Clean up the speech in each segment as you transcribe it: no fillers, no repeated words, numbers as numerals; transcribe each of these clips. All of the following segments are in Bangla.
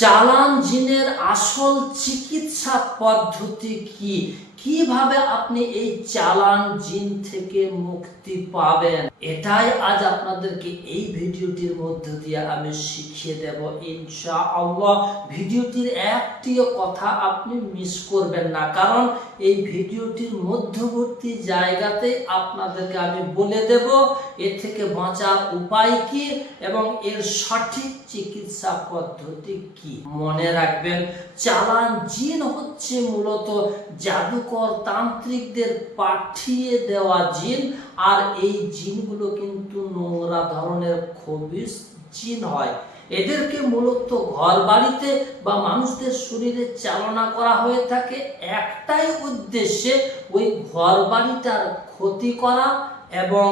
চালান জিনের আসল চিকিৎসা পদ্ধতি কি? কিভাবে আপনি এই চালান জিন থেকে মুক্তি পাবেন, এটাই আজ আপনাদেরকে এই ভিডিওটির মধ্য দিয়ে আমি শিখিয়ে দেব ইনশাআল্লাহ। ভিডিওটির একটিও কথা আপনি মিস করবেন না, কারণ এই ভিডিওটির মধ্যবর্তী জায়গাতে আপনাদেরকে আমি বলে দেব এর থেকে বাঁচার উপায় কি এবং এর সঠিক চিকিৎসা পদ্ধতি কি। মনে রাখবেন, চালান জিন হচ্ছে মূলত জাদুকর তান্ত্রিকদের পাঠিয়ে দেওয়া জিন, আর এই জিনগুলো কিন্তু নোংরা ধরনের খবিস জিন হয়। এদেরকে মূলত ঘর বাড়িতে বা মানুষদের শরীরে চালনা করা হয়ে থাকে একটাই উদ্দেশ্যে, ওই ঘর বাড়িটার ক্ষতি করা এবং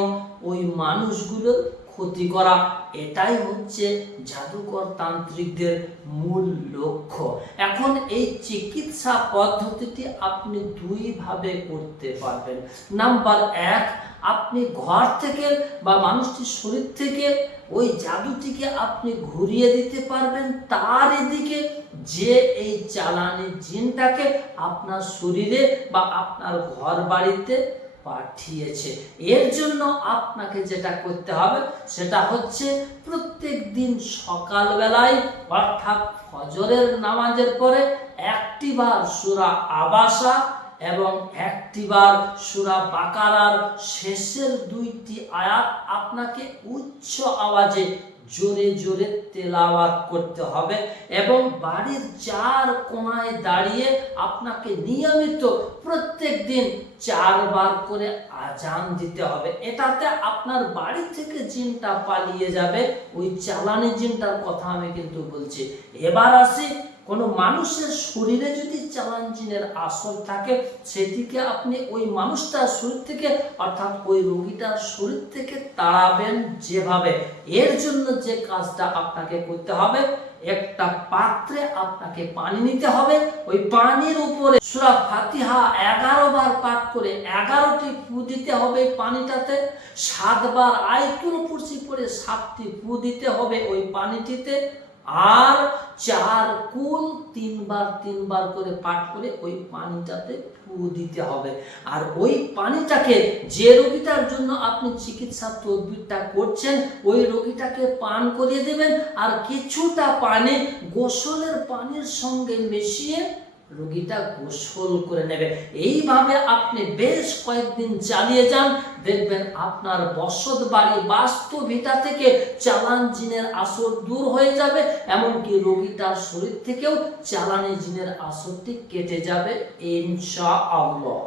ওই মানুষগুলোর ক্ষতি করা। এটাই হচ্ছে জাদুকর তান্ত্রিকদের মূল লক্ষ্য। এখন এই চিকিৎসা পদ্ধতিটি আপনি দুই ভাবে করতে পারবেন। নাম্বার এক, আপনি ঘর থেকে বা মানুষটির শরীর থেকে ওই জাদুটিকে আপনি ঘুরিয়ে দিতে পারবেন তার এদিকে, যে এই চালানি জিনটাকে আপনার শরীরে বা আপনার ঘর বাড়িতে পাঠিয়েছে। এর জন্য আপনাকে যেটা করতে হবে সেটা হচ্ছে প্রত্যেক দিন সকালবেলায় অর্থাৎ ফজরের নামাজের পরে একটিবার সূরা আবাসা এবং একটিবার সূরা বাকারার শেষের দুইটি আয়াত আপনাকে উচ্চ আওয়াজে জোরে জোরে তেলাওয়াত করতে হবে এবং বাড়ির চার কোণায় দাঁড়িয়ে আপনাকে নিয়মিত প্রত্যেক দিন 4 বার করে আজান দিতে হবে। এটাতে আপনার বাড়ি থেকে জিনটা পালিয়ে যাবে। ওই চালানি জিনটার কথা আমি কিন্তু বলছি। এবার আসি, কোনো মানুষের শরীরে যদি চালান জিনের আসর থাকে, সেটিকে আপনি ওই মানুষটার শরীর থেকে অর্থাৎ ওই রোগীটার শরীর থেকে তাড়াবেন যেভাবে। এর জন্য যে কাজটা আপনাকে করতে হবে, একটা পাত্রে আপনাকে পানি নিতে হবে। ওই পানির উপরে সূরা ফাতিহা 11 বার পাঠ করে 11টি ফু দিতে হবে পানিটাতে। 7 বার আয়াতুল কুরসি পড়ে 7টি ফু দিতে হবে ওই পানিটিতে। আর 4 কুল 3 বার করে পাঠ করে ওই পানিটাতে ফু দিতে হবে। আর ওই পানিটাকে যে রোগীটার জন্য আপনি চিকিৎসা তদবিরটা করছেন ওই রোগীটাকে পান করিয়ে দেবেন, আর কিছুটা পানি গোসলের পানির সঙ্গে মিশিয়ে রোগীটা গোসল করে নেবে। এইভাবে আপনি বেশ কয়েকদিন চালিয়ে যান, দেখবেন আপনার বসত বাড়ি বাস্তবিতা থেকে চালান জিনের আসর দূর হয়ে যাবে, এমনকি রোগীটার শরীর থেকেও চালানি জিনের আসরটি কেটে যাবে ইনশাআল্লাহ।